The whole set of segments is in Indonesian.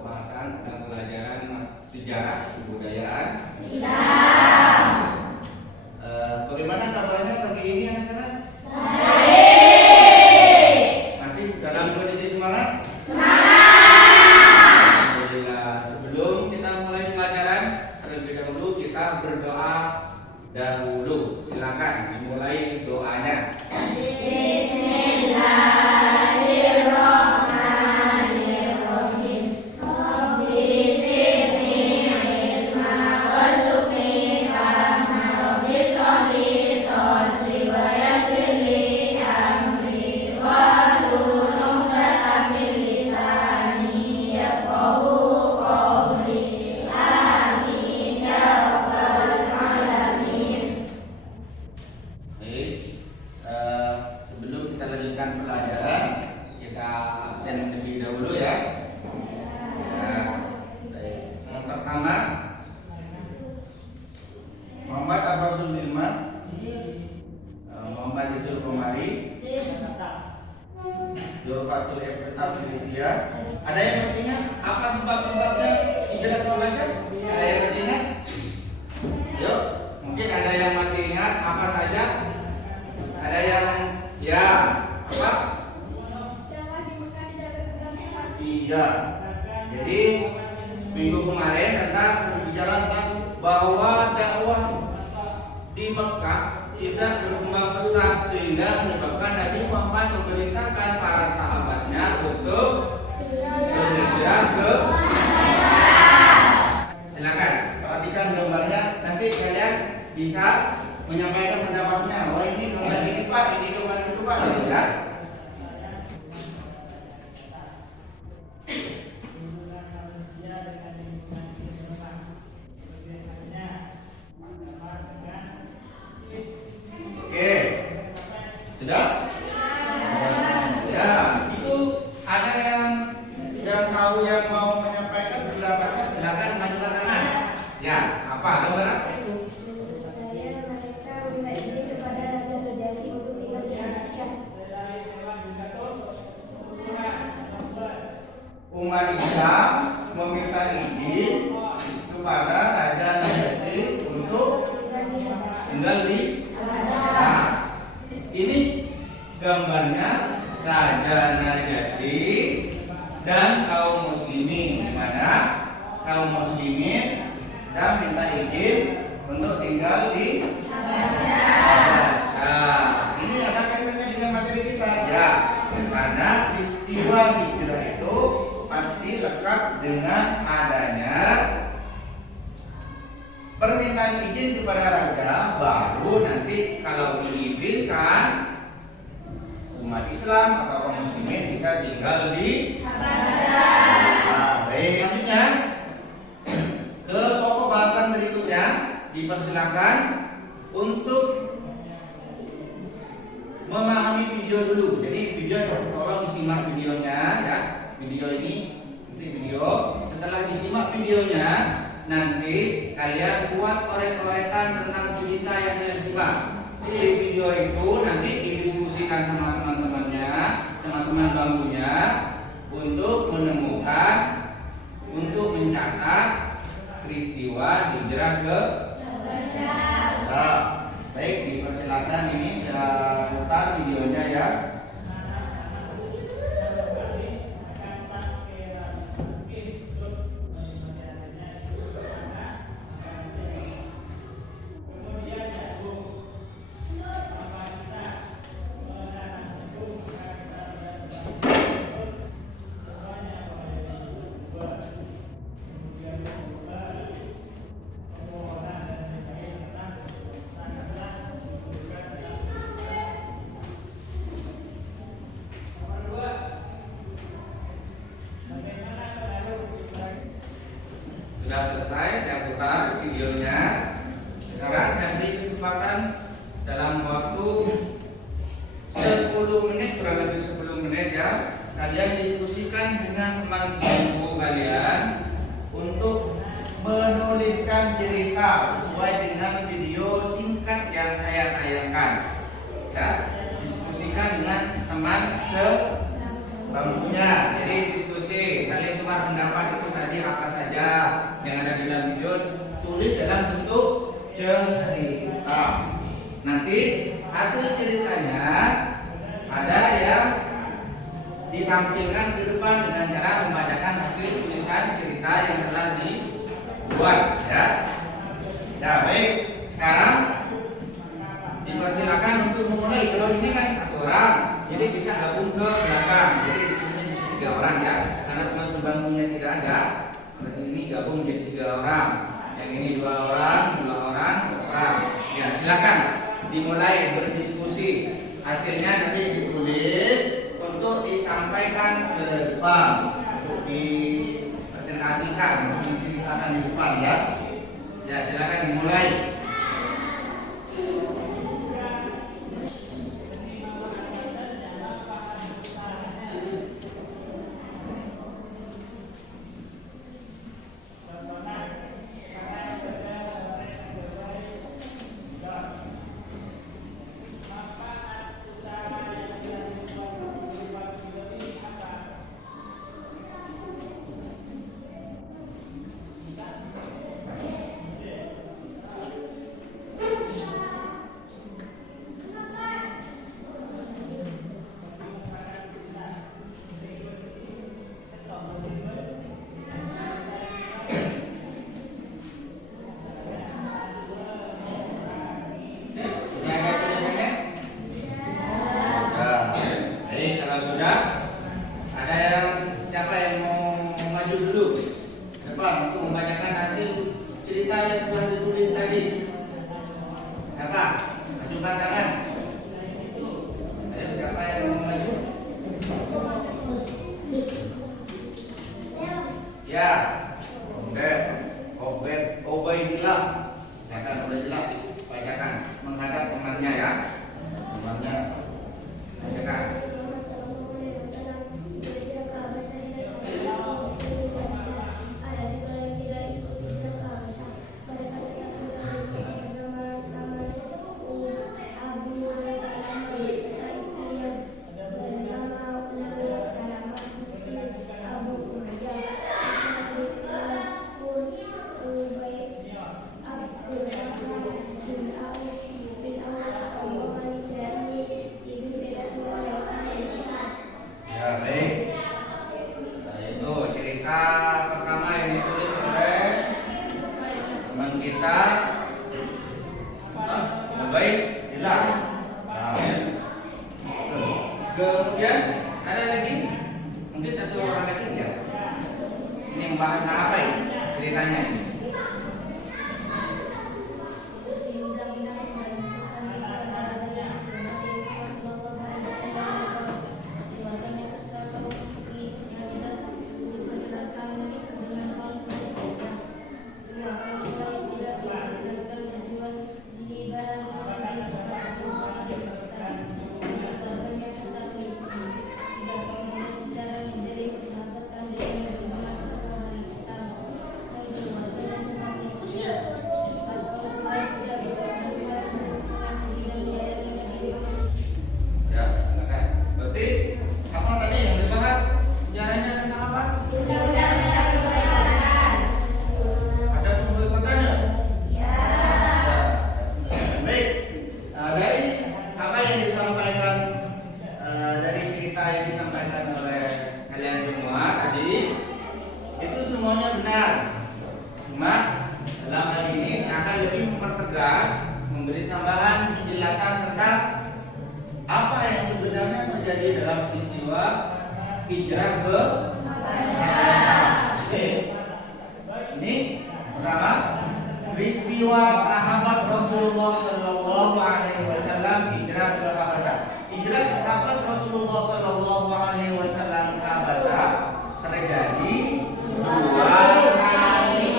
bahasan tentang pelajaran sejarah kebudayaan. Bagaimana kabarnya pagi ini anak-anak? Baik. Masih dalam kondisi semangat? Semangat. Alhamdulillah. Sebelum kita mulai pelajaran, terlebih dahulu kita berdoa dahulu. Silakan dimulai doanya. Ada yang masih ingat apa sebab-sebabnya hijrah ke Malaysia? Ada yang masih ingat? Yuk, mungkin ada yang masih ingat apa saja? Ada yang apa? Iya. Jadi minggu kemarin tentang berbicara tentang bahwa dakwah di Mekah tidak berkembang pesat sehingga menyebabkan Nabi Muhammad memerintahkan para sahabatnya untuk berhijrah ke. Silakan perhatikan gambarnya, nanti kalian bisa menyampaikan pendapatnya. Wah, ini gambar ini Pak, ini gambar itu Pak, ya. Oke, sudah? Ya, itu ada yang tahu yang mau menyampaikan pendapatnya, silakan mengajukan tangan. Ya, apa gambar apa itu? Mereka meminta izin kepada Raja Najasyi untuk tinggal di Indonesia. Umat Islam meminta izin kepada Raja Najasyi untuk tinggal di. Nah, ini gambarnya Raja Najasyi dan kaum muslimin, di mana kaum muslimin sedang minta izin untuk tinggal di Habasyah. Ini ada kaitannya dengan materi kita, ya, karena peristiwa hijrah itu pasti lekat dengan adanya permintaan izin kepada raja, baru nanti kalau diizinkan umat Islam atau kaum muslimin bisa tinggal di Habasyah. Baik, selanjutnya ke pokok bahasan berikutnya, dipersilakan untuk memahami video dulu. Jadi video tolong disimak videonya, ya. Video ini video. Setelah disimak videonya, nanti kalian buat coret-coretan tentang cerita yang kalian simak. Di video itu nanti didiskusikan sama teman-temannya, sama teman bangkunya, untuk menemukan, untuk mencatat peristiwa hijrah ke Habasyah. Baik, dipersilakan ini saya putar videonya, ya. Sudah selesai, saya putar videonya. Sekarang saya beri kesempatan dalam waktu 10 menit, kurang lebih 10 menit, ya. Kalian diskusikan dengan teman sebangku kalian untuk menuliskan cerita sesuai dengan video singkat yang saya tayangkan, ya. Diskusikan dengan teman sebangkunya. Jadi diskusi diskusi, saling tukar pendapat itu tadi apa saja yang ada di dalam video, tulis dalam bentuk cerita. Nanti hasil ceritanya ada yang ditampilkan ke depan dengan cara membacakan hasil tulisan cerita yang telah dibuat, ya. Nah, baik. Sekarang dipersilakan untuk memulai. Kalau ini kan satu orang, jadi bisa gabung ke belakang. Jadi di sini bisa 3 orang, ya. Karena teman bangkunya tidak ada, nanti ini gabung menjadi 3 orang. Yang ini 2 orang, 2 orang, 2 orang. Ya, silakan dimulai berdiskusi. Hasilnya nanti ditulis untuk disampaikan ke depan, untuk dipresentasikan, untuk diceritakan di depan, ya. Ya, silakan dimulai. Kemudian ada lagi, mungkin 1 orang lagi, ya. Ini membahas apa ini ceritanya ini? Memberi tambahan penjelasan tentang apa yang sebenarnya terjadi dalam peristiwa hijrah ke Habasah. Oke. Ini pertama, peristiwa sahabat Rasulullah Shallallahu Alaihi Wasallam hijrah ke Habasah. Hijrah sahabat Rasulullah Shallallahu Alaihi Wasallam ke Habasah terjadi 2 kali.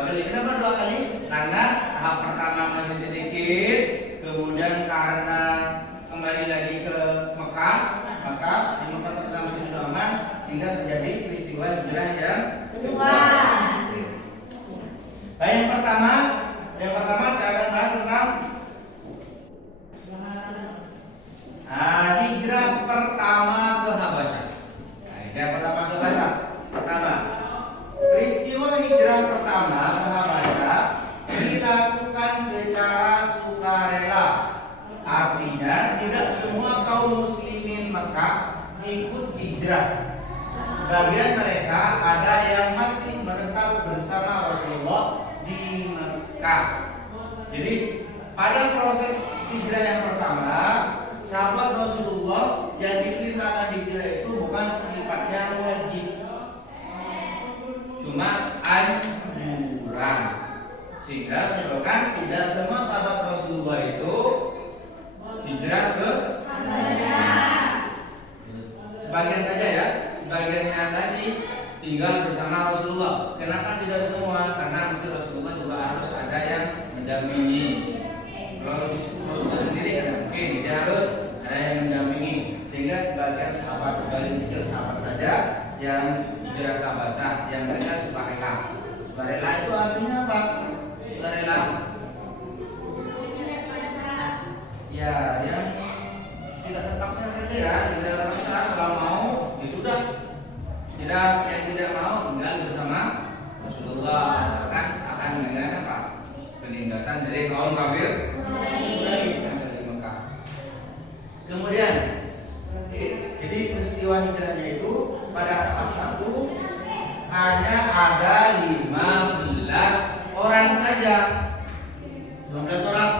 Kenapa 2 kali? Karena tahap pertama masih sedikit, kemudian karena kembali lagi ke Mekah, maka di Mekah tetap masih belum aman, sehingga terjadi peristiwa hijrah yang kedua. Baik, yang pertama saya akan bahas tentang hijrah pertama ke Habasah. Hijrah pertama Mekah ikut hijrah. Sebagian mereka ada yang masih menetap bersama Rasulullah di Mekah. Jadi pada proses hijrah yang pertama, sahabat Rasulullah yang diperintahkan hijrah itu bukan sifatnya wajib, cuma anjuran, sehingga menyebabkan tidak semua sahabat Rasulullah itu hijrah ke sebagian saja ya, sebagiannya tadi tinggal bersama Rasulullah. Kenapa tidak semua? Karena mesti Rasulullah juga harus ada yang mendampingi. Kalau Rasulullah sendiri kan mungkin dia harus ada yang mendampingi, sehingga sebagian sahabat, sebagian kecil sahabat saja yang hijrah ke Habasah, yang mereka sukarela. Sukarela itu artinya apa? Sukarela ya yang tidak terpaksa saja ya, tidak terpaksa. Kalau mau ya sudah, yang tidak mau tinggal bersama Rasulullah, asalkan akan dengan apa? Penindasan dari kaum kafir dari Mekah. Kemudian jadi peristiwa hijrahnya itu pada tahap 1 hanya ada 15 orang saja. 15 orang,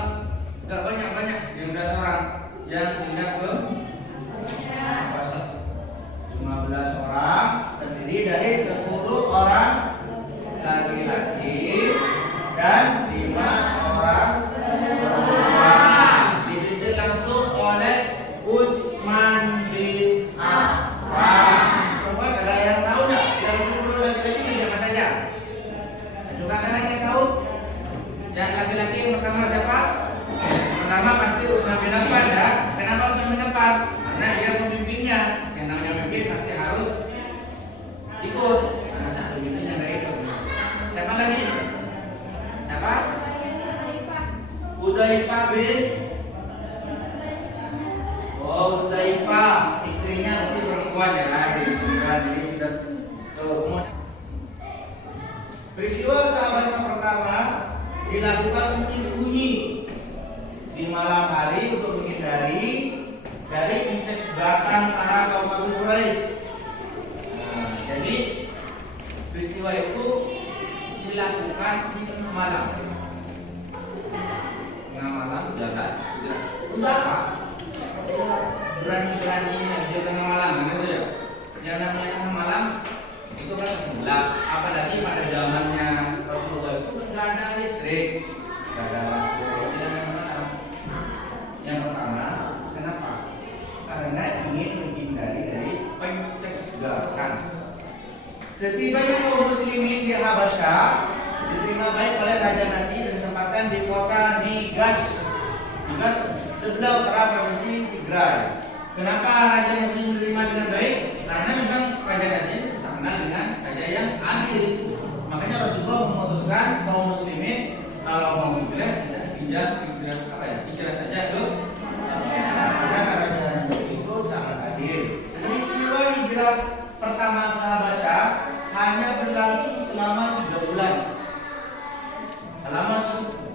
enggak banyak, 15 orang yang pindah ke Habasah. 15 orang terdiri dari 10 orang laki-laki dan 5 orang perempuan. Dipimpin langsung oleh Utsman bin Affan. Perempuan ada yang tahu nggak? Yang 10 laki-laki ini siapa saja? Juga ada yang tahu? Yang laki-laki yang pertama siapa? Pertama pasti Utsman bin Affan ya. Kenapa Utsman bin Affan? Karena dia pemimpinnya. Yang namanya pemimpin pasti harus ikut. Karena satu pemimpinnya nggak ikut. Siapa lagi? Siapa? Hudzaifah bin Hudzaifah, istrinya nanti perempuan ya lagi. Jadi sudah kemudian peristiwa ke Habasah pertama dilakukan sembunyi-sembunyi di malam hari untuk menghindari dari pencegahan para kaum kafir Quraisy. Jadi peristiwa itu dilakukan di tengah malam. Tengah malam jalan. Untuk apa? Berani-beraninya di tengah malam, gitu ya. Yang namanya tengah malam itu kan gelap. Apalagi pada zamannya Rasulullah itu nggak ada listrik, nggak ada lampu. Yang pertama, kenapa? Karena ingin menghindari dari pencegahan. Setibanya kaum muslimin di Habasyah diterima baik oleh Raja Nasir dan ditempatkan di kota Nigas. Nigas sebelah utara provinsi Tigray. Kenapa Raja Nasir diterima dengan baik? Karena memang Raja Nasir terkenal dengan raja yang adil. Makanya Rasulullah memutuskan kaum muslimin kalau mau hijrah tidak hijrah saja ke karena Raja Nasir itu sangat adil. Peristiwa hijrah pertama ke Habasyah hanya berlangsung selama 3 bulan.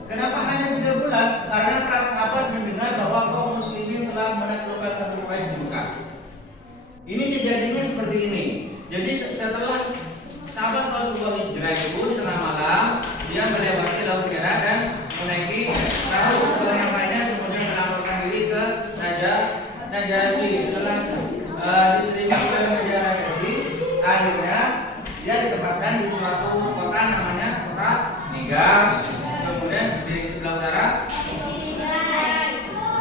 Kenapa hanya 3 bulan? Karena para sahabat mendengar bahwa kaum muslimin telah menaklukkan kafir Quraisy di Mekah. Ini kejadiannya seperti ini. Jadi setelah sahabat Rasulullah hijrah itu di tengah malam, dia melewati Laut Merah dan menaiki perahu yang lainnya, kemudian melaporkan diri ke Najasyi. Setelah diterima ke Raja Najasyi, akhirnya dia ditempatkan di suatu kota namanya kota Nigas. Kemudian di sebelah utara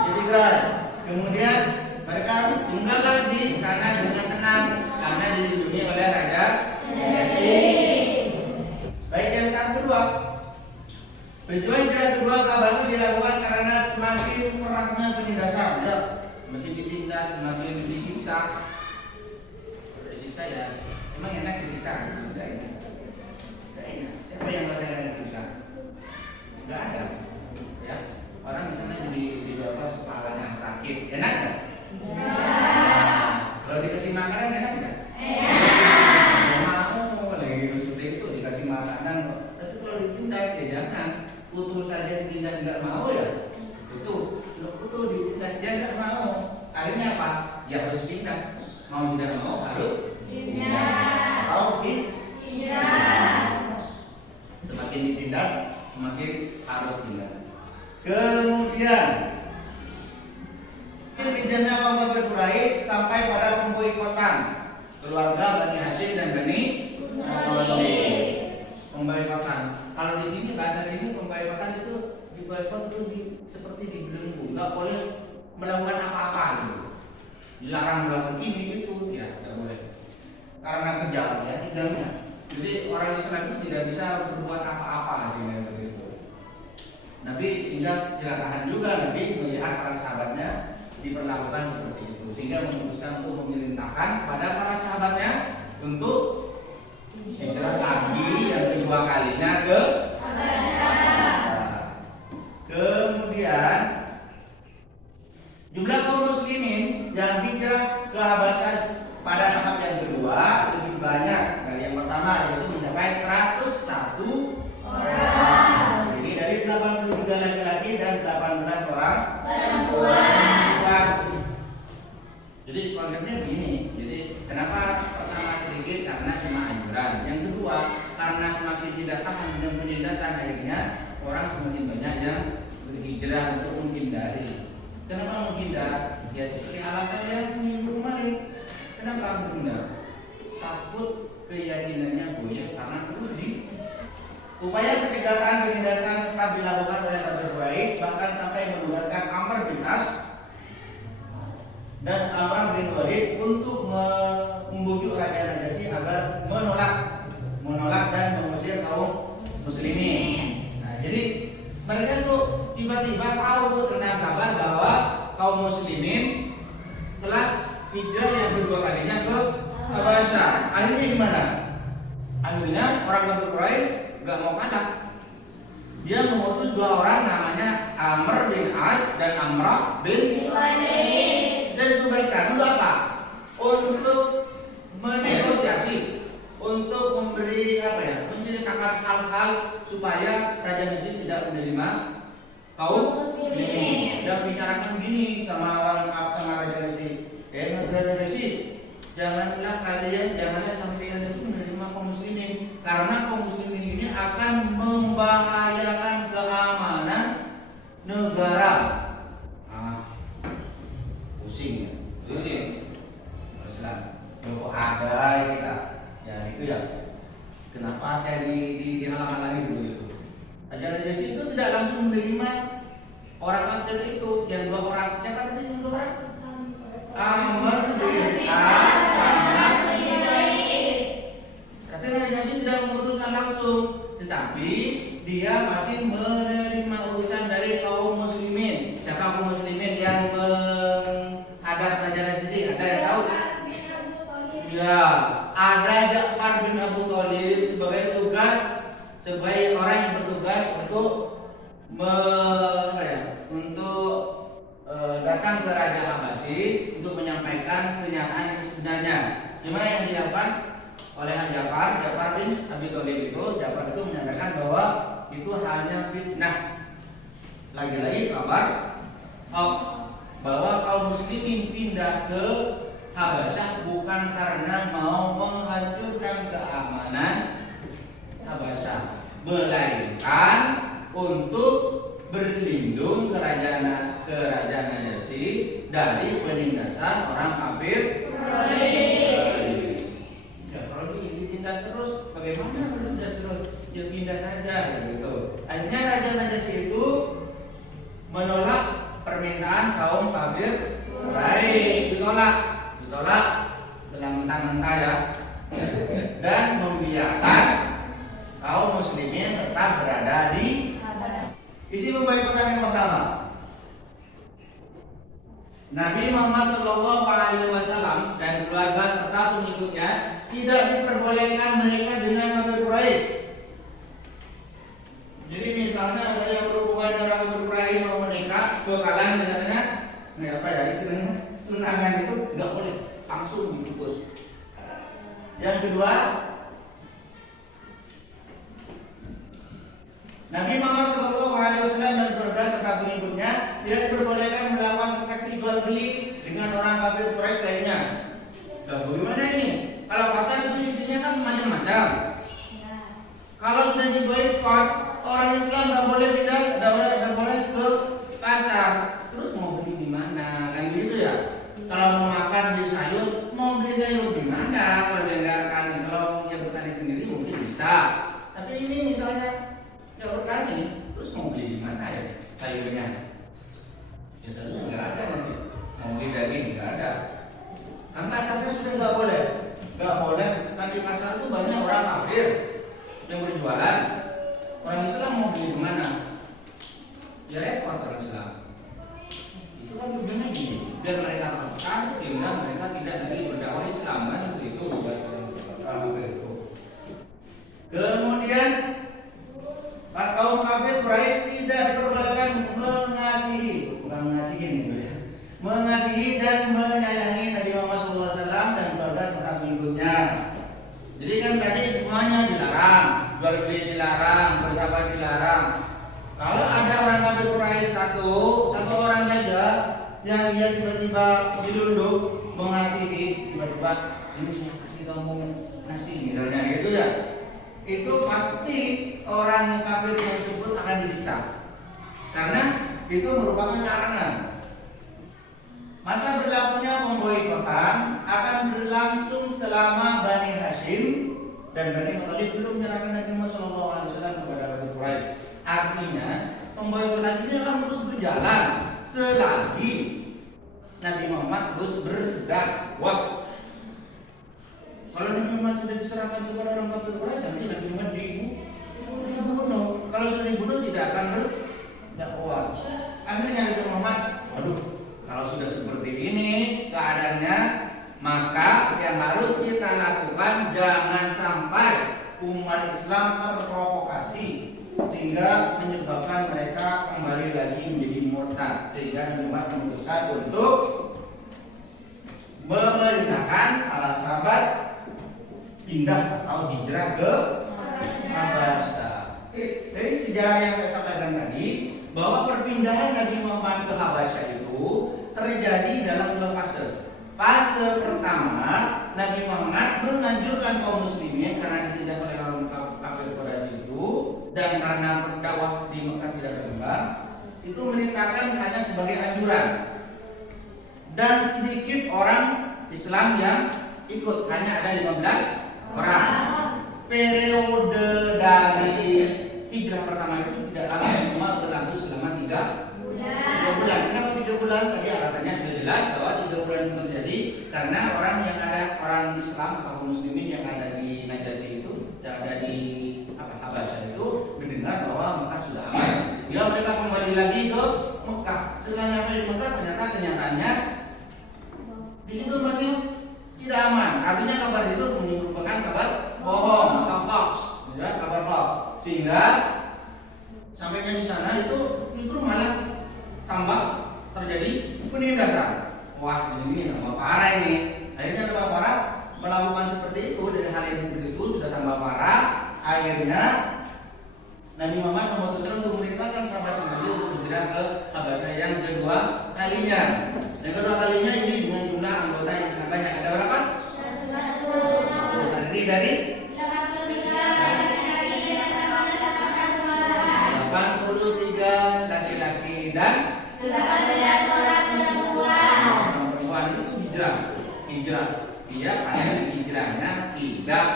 Tigray. Kemudian mereka tinggallah di sana dengan tenang karena dilindungi oleh Raja Najasyi. Baik, yang kedua, peristiwa hijrah kedua ke Habasah dilakukan karena semakin kerasnya penindasan. Ya, semakin ditindas, semakin disiksa. Disiksa ya, emang enak disiksa? Enggak enak. Siapa yang merasakan disiksa? Enggak ada. Ya, orang misalnya dijotos kepala yang sakit, enak nggak? Kalau dikasih makanan enak nggak? Mau lagi seperti itu dikasih makanan, tapi kalau ditindas ya jangan. Kutu saja ditindas nggak mau ya, kutu ditindas dia nggak mau. Akhirnya apa? Ya harus pindah. Mau tidak mau harus Pindah. Mau Pindah. Semakin ditindas, semakin harus pindah. Kemudian pinjamnya kaum kafir Quraisy sampai pada pemboikotan keluarga Bani Hashim dan Bani Muthalib. Pemboikotan. Kalau di sini bahasa sini pemboikotan itu diboikot itu seperti dibelenggu, nggak boleh melakukan apa-apa gitu. Dilarang melakukan ini itu, ya nggak boleh. Karena kejam ya tinggalnya. Jadi orang Islam itu tidak bisa berbuat apa-apa sehingga begitu. Nabi sehingga tidak tahan juga Nabi melihat para sahabatnya diperlakukan seperti itu, sehingga memutuskan untuk memerintahkan pada para sahabatnya untuk hijrah lagi yang kedua kalinya ke Habasyah. Kemudian jumlah kaum muslimin yang hijrah ke Habasyah pada tahap yang kedua lebih banyak dari yang pertama, yaitu mencapai 101 orang. Jadi dari 83 laki-laki dan 18 orang perempuan. Jadi konsepnya begini. Jadi kenapa pertama sedikit? Karena cuma anjuran. Yang kedua karena semakin tidak tahan dengan penindasan, akhirnya orang semakin banyak yang berhijrah untuk menghindari. Kenapa menghindar? Ya seperti alasan yang minggu kemarin. Kenapa menghindar? Takut keyakinannya goyah karena terus di upaya pencegahan penindasan tetap dilakukan oleh kafir Quraisy, bahkan sampai menugaskan Amr bin As dan Amr bin Walid untuk membujuk Raja Najasyi agar menolak dan mengusir kaum muslimin. Nah, jadi mereka tuh tiba-tiba tahu tentang kabar bahwa kaum muslimin telah hijrah yang kedua kalinya ke Habasyah. Akhirnya gimana? Akhirnya orang kafir Quraisy nggak mau kalah. Dia mengutus dua orang namanya Amr bin As dan Amr bin Walid. Dan tugas kami apa? Untuk menegosiasi, untuk memberi menceritakan hal-hal supaya Raja Najasyi tidak menerima kaum muslimin. Dan bicarakan gini sama Raja Najasyi. Raja Najasyi, janganlah sampai itu menerima kaum muslimin, karena kaum muslimin ini akan membahayakan keamanan negara. Pusing. Islam. Kok ada kita? Ya itu ya. Kenapa saya dihalang-halangi begitu? Raja Najasyi itu tidak langsung menerima orang kafir itu. Yang dua orang, siapa tadi yang dua orang? Amr bin As sama tapi Raja Najasyi tidak memutuskan langsung, tetapi dia masih menerima urusan dari kaum muslimin. Siapa kaum muslimin yang menghadap Raja Najasyi? Ada yang tahu? Ya, ada Ja'far bin Abu Thalib sebagai orang yang bertugas untuk datang ke Raja Habasyah untuk menyampaikan kenyataan yang sebenarnya. Gimana yang dilakukan oleh Ja'far bin Abi Thalib itu? Ja'far itu menyatakan bahwa itu hanya fitnah. Lagi-lagi kabar bahwa kaum muslimin pindah ke Habasyah bukan karena mau menghancurkan keamanan Habasyah, melainkan untuk berlindung ke Raja Najasyi dari penindasan orang kafir. Ya, kalau ditindas terus, bagaimana menindas terus? Ya pindah saja, gitu. Akhirnya Raja Najasyi itu menolak permintaan kaum kafir Quraisy, ditolak dengan mentah-mentah ya, dan membiarkan kaum muslimin tetap berada di isi pemboikotan yang pertama. Nabi Muhammad SAW dan keluarga serta pengikutnya tidak diperbolehkan menikah dengan kafir Quraisy. Jadi misalnya ada yang berhubungan dengan kafir Quraisy mau menikah, bekalan misalnya, istilahnya tunangan itu nggak boleh, langsung diputus. Yang kedua, Nabi Muhammad SAW dan keluarga serta pengikutnya tidak diperbolehkan melakukan transaksi jual beli dengan dengan orang kafir Quraisy lainnya. Nah, bagaimana ini? Kalau pasar itu isinya kan macam-macam. Kalau sudah diboikot, orang Islam nggak boleh pindah, nggak boleh ke pasar. Terus mau beli di mana? Kan gitu ya. Kalau mau makan beli sayur, mau beli sayur di mana? Kalau dia nggak kan, kalau dia bertani sendiri mungkin bisa. Tapi ini misalnya nggak bertani, terus mau beli di mana ya sayurnya? Ya sayurnya nggak ada nanti. Mau beli daging nggak ada. Karena pasarnya sudah nggak boleh. Nggak boleh. Kan di pasar itu banyak orang kafir yang berjualan. Orang Islam mau beli di mana? Ya repot orang Islam. Itu kan tujuannya gini, biar mereka tertekan sehingga mereka tidak lagi berdakwah Islam kan itu buat orang kafir itu. Kemudian kaum kafir Quraisy tidak diperbolehkan mengasihi, bukan mengasihi gitu ya, mengasihi dan menyayangi Nabi Muhammad SAW dan keluarga serta pengikutnya. Jadi kan tadi semuanya dilarang, jual beli dilarang, bersahabat dilarang. Kalau ada orang kafir Quraisy satu orang saja yang dia tiba-tiba dilunduk mengasihi, tiba-tiba ini saya kasih kamu nasi misalnya gitu ya, itu pasti orang yang kafir yang tersebut akan disiksa karena itu merupakan larangan. Masa berlakunya pemboikotan akan berlangsung selama Bani Hashim dan Bani Muthalib belum menyerahkan Nabi Muhammad SAW kepada Kafir Quraisy. Artinya pemboikotan ini akan terus berjalan selagi Nabi Muhammad terus berdakwah. Kalau Nabi Muhammad sudah diserahkan kepada orang kafir Quraisy, nanti Nabi Muhammad dibunuh. Kalau sudah dibunuh tidak akan berdakwah. Akhirnya Nabi Muhammad, waduh, kalau sudah seperti ini keadaannya, maka yang harus kita lakukan jangan sampai umat Islam terprovokasi sehingga menyebabkan mereka kembali lagi menjadi murtad, sehingga Nabi Muhammad memutuskan untuk memerintahkan para sahabat pindah atau hijrah ke Habasyah. Dari sejarah yang saya sampaikan tadi, bahwa perpindahan Nabi Muhammad ke Habasyah itu terjadi dalam dua fase. Fase pertama, Nabi Muhammad menganjurkan kaum muslimin karena ditindas oleh orang kafir Quraisy itu dan karena dakwah di Mekah tidak berkembang, itu merintahkan hanya sebagai anjuran. Dan sedikit orang Islam yang ikut, hanya ada 15 orang. Periode dari hijrah pertama itu tidak lama, cuma berlangsung selama 3 bulan. Kenapa 3 bulan? Tadi alasannya sudah jelas bahwa 3 bulan itu terjadi karena orang Islam atau kaum muslimin yang ada di Najasyi itu, yang ada di Habasyah itu mendengar bahwa Mekah sudah aman. Ya mereka kembali lagi ke Mekah. Setelah nyampe di Mekah ternyata kenyataannya di situ masih tidak aman. Artinya kabar itu merupakan kabar bohong atau hoax, ya, kabar hoax. Sehingga sampainya di sana itu justru malah tambah terjadi penindasan. Wah, ini tambah parah ini. Akhirnya tambah parah, melakukan seperti itu dari hal yang seperti itu sudah tambah parah. Akhirnya Nabi Muhammad memutuskan untuk memerintahkan sahabat Nabi untuk hijrah ke Habasyah yang kedua kalinya. Yang kedua kalinya ini dengan jumlah anggota yang sangat banyak. Ada berapa? 1. Terdiri dari 83 laki-laki dan 18 orang perempuan itu hijrah. Dia pada hijrahnya tidak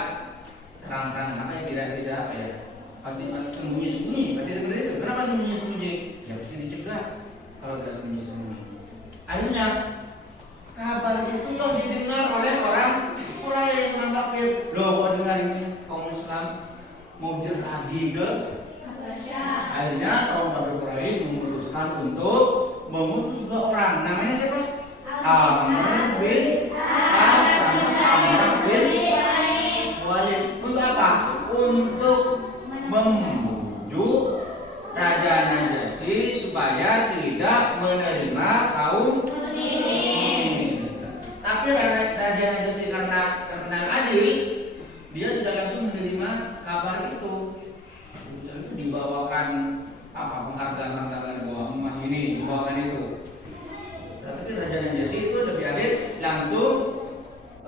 terang-terang, namanya tidak apa ya? Pasti sembunyi-sembunyi, pasti seperti itu. Kenapa sembunyi-sembunyi? Ya pasti dicegah kalau tidak sembunyi-sembunyi. Akhirnya kabar itu tuh didengar oleh orang Quraisy, orang kafir. Loh, kok dengar ini kaum Islam mau hijrah lagi ke akhirnya kaum kafir Quraisy memutuskan untuk mengutus 2 orang. Namanya siapa? Amr bin As sama Amr bin Walid. Untuk apa? Untuk membujuk Raja Najasyi supaya tidak menerima kaum muslimin. Tapi Raja Najasyi karena terkenal adil, dia tidak langsung menerima kabar itu. Dibawakan penghargaan bawa emas ini, dibawakan itu. Tapi Raja Najasyi itu lebih langsung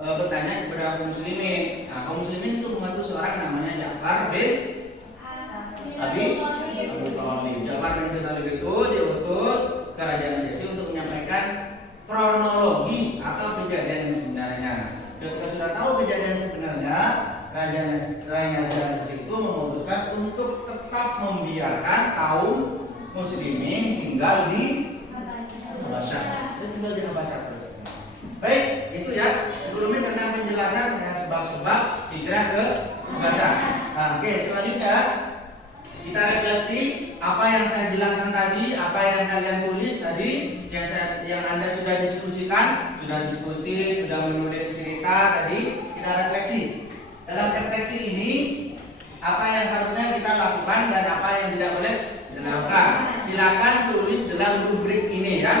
bertanya kepada kaum muslimin. Nah, kaum muslimin itu mengatur seorang namanya Ja'far bin Abi Thalib. Ja'far bin Abi Thalib itu diutus ke Raja Najasyi untuk menyampaikan kronologi atau kejadian yang sebenarnya. Ketika sudah tahu kejadian sebenarnya, Raja Najasyi itu memutuskan untuk tetap membiarkan kaum muslimin tinggal di Habasyah. Dia tinggal di Habasyah terus. Baik, itu ya. Sebelumnya tentang penjelasan sebab-sebab hijrah ke Habasyah. Nah, oke, selanjutnya kita refleksi apa yang saya jelaskan tadi, apa yang kalian tulis tadi, yang Anda sudah diskusikan, sudah diskusi, sudah menulis cerita tadi, kita refleksi. Dalam refleksi ini, apa yang harusnya kita lakukan dan apa yang tidak boleh dilakukan. Silakan tulis dalam rubrik ini ya.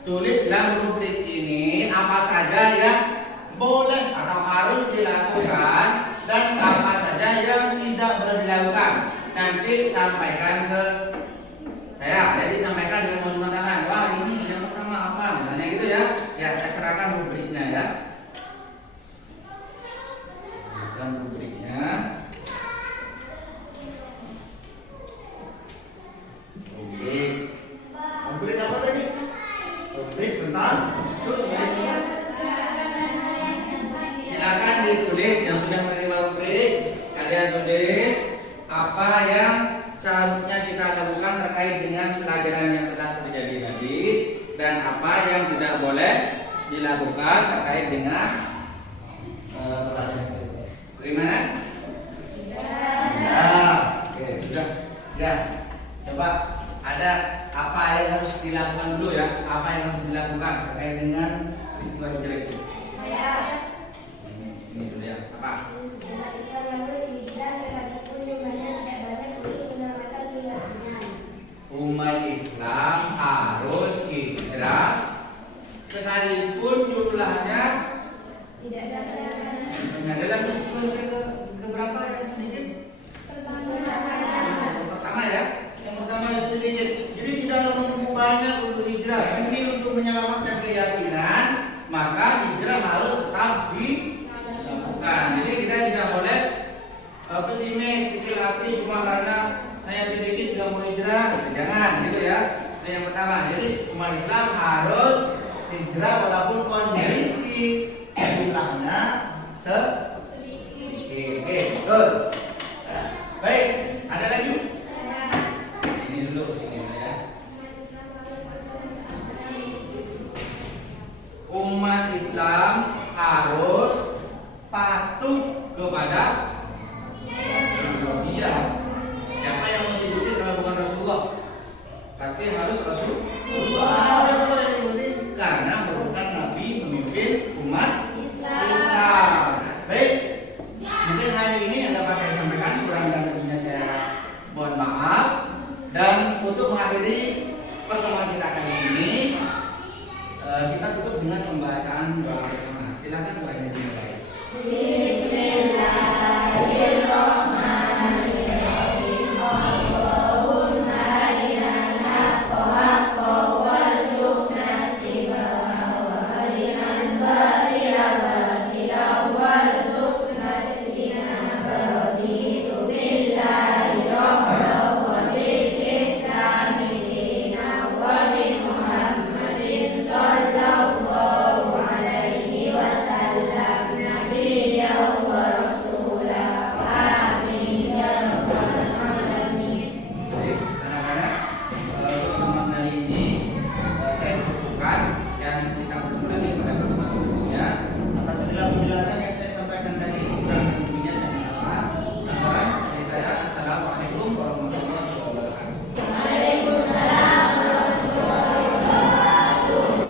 Tulis dalam rubrik ini apa saja yang boleh atau harus dilakukan dan apa saja yang tidak boleh dilakukan. Nanti sampaikan ke saya. Jadi sampaikan dengan ujungan tangan. Wah, ini yang pertama apa? Misalnya gitu ya. Ya, saya serahkan rubriknya ya. Dan rubriknya. Rubrik apa tadi? Rubrik tentang silakan ditulis yang sudah menerima rubrik. Kalian tulis apa yang seharusnya kita lakukan terkait dengan pelajaran yang telah terjadi tadi dan apa yang tidak boleh dilakukan terkait dengan pelajaran itu. Bagaimana? Nah, oke, sudah. Ya, coba ada apa yang harus dilakukan dulu ya? Apa yang harus dilakukan terkait dengan peristiwa hijrah itu? Ini dulu ya. Apa? Umat Islam harus hijrah sekalipun jumlahnya tidak ada. Dalam peristiwa hijrah keberapa yang sedikit? Pertama ya. Yang pertama itu sedikit. Jadi tidak menunggu banyak untuk hijrah. Ini untuk menyelamatkan keyakinan, maka hijrah harus tetap dilakukan. Jadi kita tidak boleh pesimis, kecil hati cuma karena saya sedikit tidak mau hijrah. Jangan gitu ya. Itu yang pertama. Jadi umat Islam harus hijrah walaupun kondisi